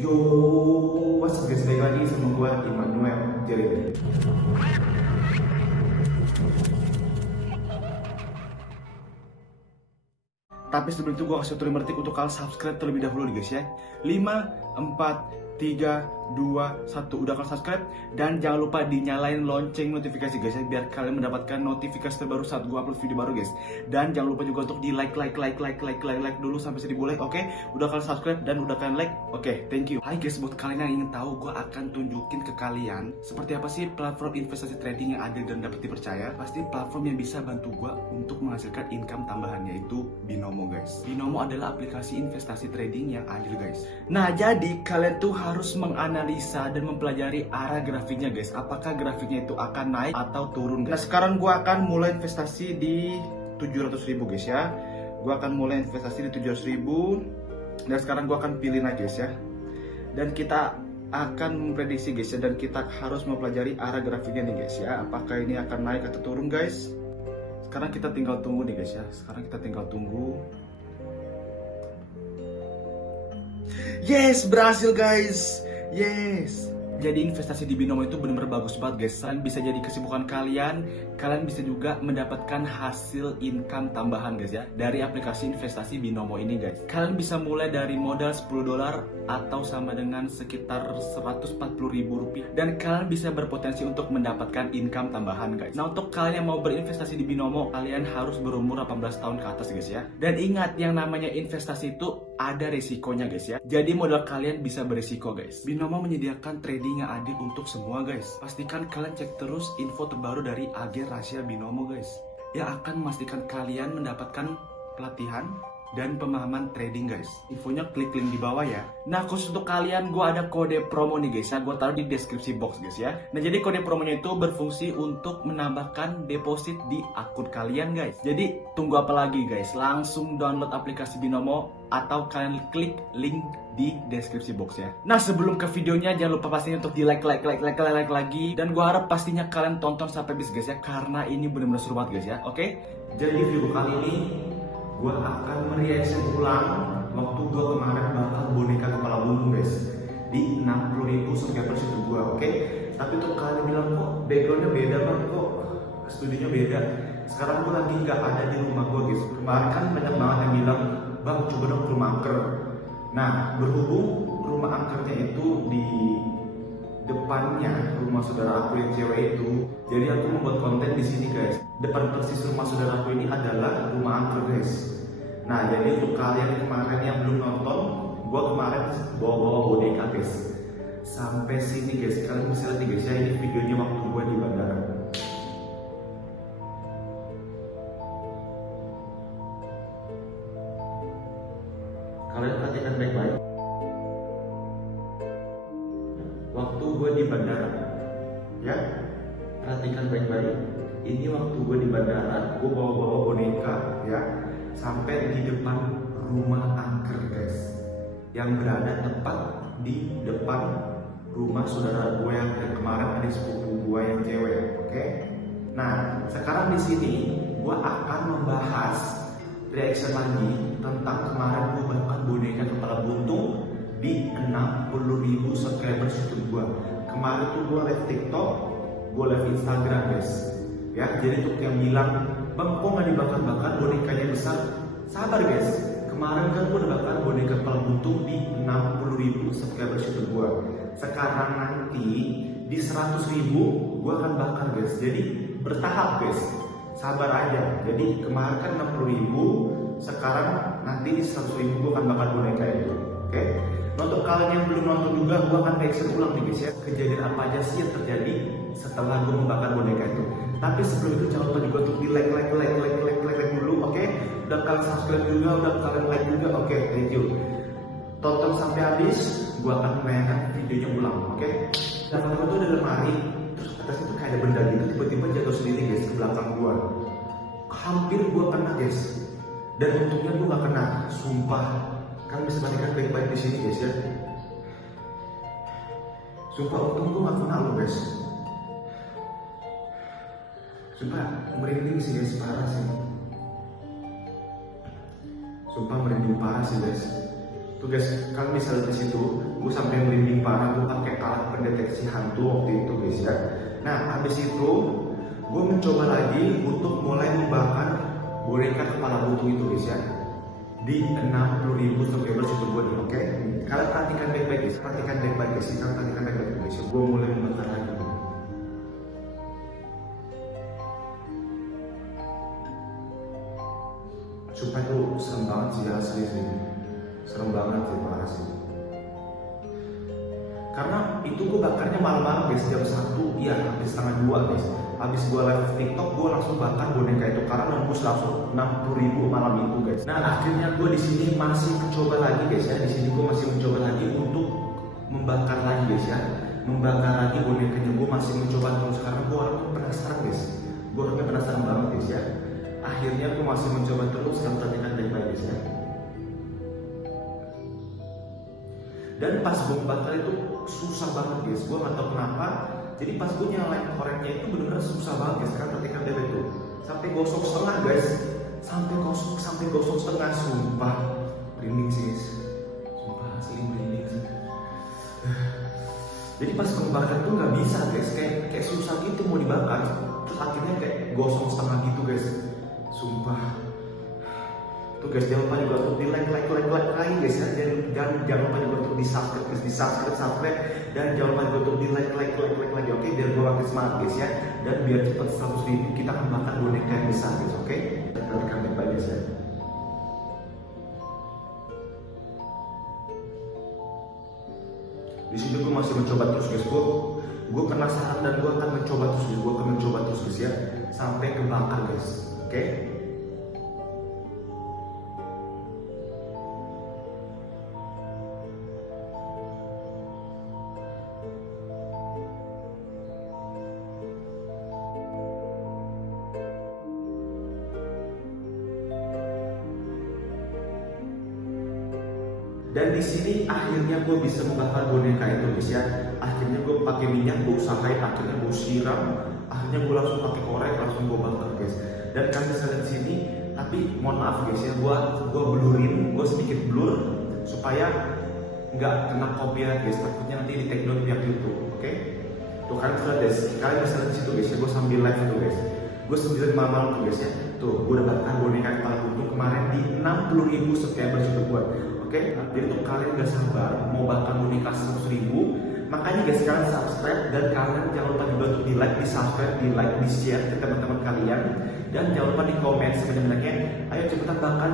Yo, what's up guys, balik lagi sama gua Immanuel Jerry. Tapi sebelum itu gua kasih tutorial mertik untuk kalian subscribe terlebih dahulu nih guys ya. 5, 4, 3, 2, 1. Udah kalian subscribe dan jangan lupa dinyalain lonceng notifikasi guys ya, biar kalian mendapatkan notifikasi terbaru saat gua upload video baru guys. Dan jangan lupa juga untuk di like dulu sampai 1000 like. Oke, udah kalian subscribe dan udah kalian like. Oke, thank you. Hai guys, buat kalian yang ingin tahu, gua akan tunjukin ke kalian seperti apa sih platform investasi trading yang adil dan dapat dipercaya. Pasti platform yang bisa bantu gua untuk menghasilkan income tambahan, yaitu Binomo guys. Binomo adalah aplikasi investasi trading yang adil guys. Nah, jadi kalian tuh harus menganalisa dan mempelajari arah grafiknya guys. Apakah grafiknya itu akan naik atau turun guys. Nah, sekarang gua akan mulai investasi di 700.000 guys ya. Gua akan mulai investasi di 700.000. Dan sekarang gua akan pilih naik guys ya. Dan kita akan memprediksi guys ya, dan kita harus mempelajari arah grafiknya nih guys ya. Apakah ini akan naik atau turun guys. Sekarang kita tinggal tunggu nih guys ya. Sekarang kita tinggal tunggu. Yes, berhasil guys. Yes. Jadi investasi di Binomo itu benar-benar bagus banget guys. Selain bisa jadi kesibukan kalian, kalian bisa juga mendapatkan hasil income tambahan guys ya dari aplikasi investasi Binomo ini guys. Kalian bisa mulai dari modal $10 atau sama dengan sekitar Rp140.000, dan kalian bisa berpotensi untuk mendapatkan income tambahan guys. Nah, untuk kalian yang mau berinvestasi di Binomo, kalian harus berumur 18 tahun ke atas guys ya. Dan ingat, yang namanya investasi itu ada resikonya guys ya. Jadi modal kalian bisa berisiko guys. Binomo menyediakan trading yang adil untuk semua guys. Pastikan kalian cek terus info terbaru dari agen rahasia Binomo guys, yang akan memastikan kalian mendapatkan pelatihan dan pemahaman trading guys. Infonya klik link di bawah ya. Nah, khusus untuk kalian, gue ada kode promo nih guys ya. Gue taruh di deskripsi box guys ya. Nah, jadi kode promonya itu berfungsi untuk menambahkan deposit di akun kalian guys. Jadi tunggu apa lagi guys? Langsung download aplikasi Binomo atau kalian klik link di deskripsi box ya. Nah, sebelum ke videonya, jangan lupa pastinya untuk di like lagi. Dan gue harap pastinya kalian tonton sampai habis guys ya, karena ini benar-benar seru banget guys ya. Oke? Jadi video kali ini gue akan mereaction ulang waktu gue kemarin bakal boneka kepala buntung guys di 60.000 subscribers itu gue. Oke? Tapi tuh kalian bilang, kok backgroundnya beda bang, kok studionya beda. Sekarang gue lagi nggak ada di rumah gue guys. Kemarin kan banyak banget yang bilang, bang coba dong ke rumah angker. Nah, berhubung rumah angkernya itu di depannya rumah saudara aku yang cewek itu, jadi aku membuat konten di sini guys. Depan persis rumah saudara aku ini adalah rumah angker guys. Nah, jadi untuk kalian kemarin yang belum nonton, gua kemarin bawa boneka guys sampai sini guys. Kalian bisa lihat nih guys ya, ini videonya waktu gua di bandara. Kalian perhatikan baik-baik. Waktu gue di bandara, ya, perhatikan baik-baik. Ini waktu gue di bandara, gue bawa boneka, ya, sampai di depan rumah angker guys, yang berada tepat di depan rumah saudara gue yang kemarin ada sepupu gue yang cewek, oke? Nah, sekarang di sini gue akan membahas reaction lagi tentang kemarin gue bahkan boneka kepala buntung di 60.000 subscribers YouTube gue. Kemarin tuh gue live TikTok, gue live Instagram guys ya. Jadi tuh yang bilang, bang kok gak dibakar-bakar bonekanya besar? Sabar guys, kemarin kan gue udah bakar boneka kepala buntung di 60.000 subscribers YouTube gue. Sekarang nanti di 100.000 gue akan bakar guys. Jadi bertahap guys, sabar aja. Jadi kemarin kan 60.000, sekarang nanti di 100.000 gue akan bakar boneka itu. Oke? Nah, untuk kalian yang belum nonton juga, gue akan reaction ulang nih guys ya, kejadian apa aja sih yang terjadi setelah gue membakar boneka itu. Tapi sebelum itu jangan lupa juga untuk di like dulu, oke? Udah kalian subscribe juga, udah kalian like juga, oke? Thank you. Tonton sampai habis, gue akan menayangkan videonya ulang, oke? Dan kalau itu ada lemari, terus atasnya tuh kayak ada benda gitu, tiba-tiba jatuh sendiri guys ke belakang gue. Hampir gue kena guys, dan untungnya gue gak kena, sumpah. Kalian bisa bandingkan baik-baik di sini guys ya. Sumpah untung gue gak kena loh guys. Sumpah merinding sih guys, parah sih. Sumpah merinding parah sih guys. Tuh guys, kalian bisa lihat di situ, gue sampai merinding parah, gue pakai alat pendeteksi hantu waktu itu guys ya. Nah, habis itu gue mencoba lagi untuk mulai membakar boneka kepala buntu itu guys ya. Di 60.000 subscribers YouTube gue nih, oke? Kalian perhatikan baik-baik guys, perhatikan baik-baik guys, kalian perhatikan baik-baik guys. Gue mulai membakar lagi. Sumpah itu serem banget sih, asli sih. Serem banget sih, parah sih. Karena itu gue bakarnya malam-malam guys, jam 1, iya habis setengah 2 guys. Habis gue live TikTok, gue langsung bakar boneka itu karena nembus langsung 60.000 malam itu guys. Nah akhirnya gue di sini masih mencoba lagi guys ya. Di sini gue masih mencoba lagi untuk membakar lagi guys ya. Membakar lagi bonekanya, gue masih mencoba terus karena gue orangnya penasaran guys. Gue orangnya penasaran banget guys ya. Akhirnya gue masih mencoba terus dan perhatikan baik-baik guys ya. Dan pas gue bakar itu susah banget guys, gue gak tau kenapa. Jadi pas gue nyalain koreknya itu bener-bener susah banget guys. Karena perhatikan baik itu sampai gosok setengah guys, sampai gosok setengah, sumpah merinding sih guys. Sumpah asli merinding sih. Jadi pas gue bakar tuh nggak bisa guys, kayak susah gitu mau dibakar. Terus akhirnya kayak gosong setengah gitu guys. Sumpah. Tuh guys, jangan lupa juga untuk di like lagi guys ya. Dan jangan lupa juga untuk di subscribe guys, dan jangan lupa juga untuk di like lagi, oke? Biar gue makin semangat guys ya. Dan biar cepet 100.000 kita akan makan boneka yang besar guys, oke? Perhatikan baik-baik guys ya. Di sini gue masih mencoba terus guys, gue penasaran dan gue akan mencoba terus guys ya, sampai kebakar guys, oke? Dan di sini akhirnya gue bisa membakar boneka itu guys ya. Akhirnya gue pakai minyak, gue usahain, akhirnya gue siram, akhirnya gue langsung pakai korek, langsung gue bakar guys. Dan kalian bisa lihat di sini, tapi mohon maaf guys ya, gue blurin, gue sedikit blur supaya nggak kena copyright guys. Takutnya nanti di take down pihak YouTube, oke? Tuh kalian bisa lihat guys, kalian bisa lihat di situ guys ya, gue sambil live tuh guys. Gue 9 malam tuh guys ya. Tuh gue udah bakar boneka kepala buntu kemarin di 60.000 subscribers YouTube gue. Oke, jadi untuk kalian gak sabar mau bakar boneka 100.000, makanya guys kalian subscribe dan kalian jangan lupa juga untuk di like, di subscribe, di like, di share ke teman-teman kalian, dan jangan lupa di komen sebenarnya. Ayo cepetan bakar,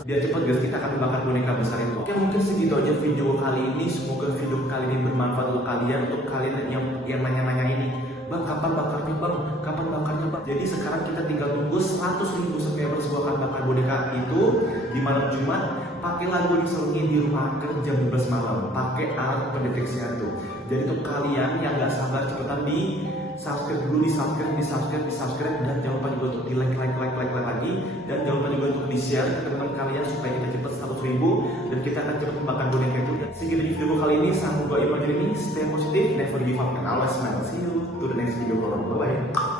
biar cepet guys kita akan bakar boneka besar itu. Oke, mungkin segitu aja video kali ini. Semoga video kali ini bermanfaat untuk kalian yang nanya-nanya ini. Bang, kapan bakarnya bang? Kapan bakarnya bang? Jadi sekarang kita tinggal tunggu 100.000 subscribers. Gua akan bakar boneka itu di malam Jumat. Pakai lagu diselingin di rumah kerja 12 malam. Pakai alat pendeteksi hantu. Jadi untuk kalian yang nggak sabar cepetan di subscribe dulu, di subscribe, dan jangan lupa juga untuk di like lagi, dan jangan lupa juga untuk di share ke teman-teman kalian supaya kita cepet 100.000 dan kita akan cepet membakar boneka itu. Dan segitu di video kali ini. Sampai jumpa ini, stay positive, never give up, and always smile. See you to the next video. Bye bye.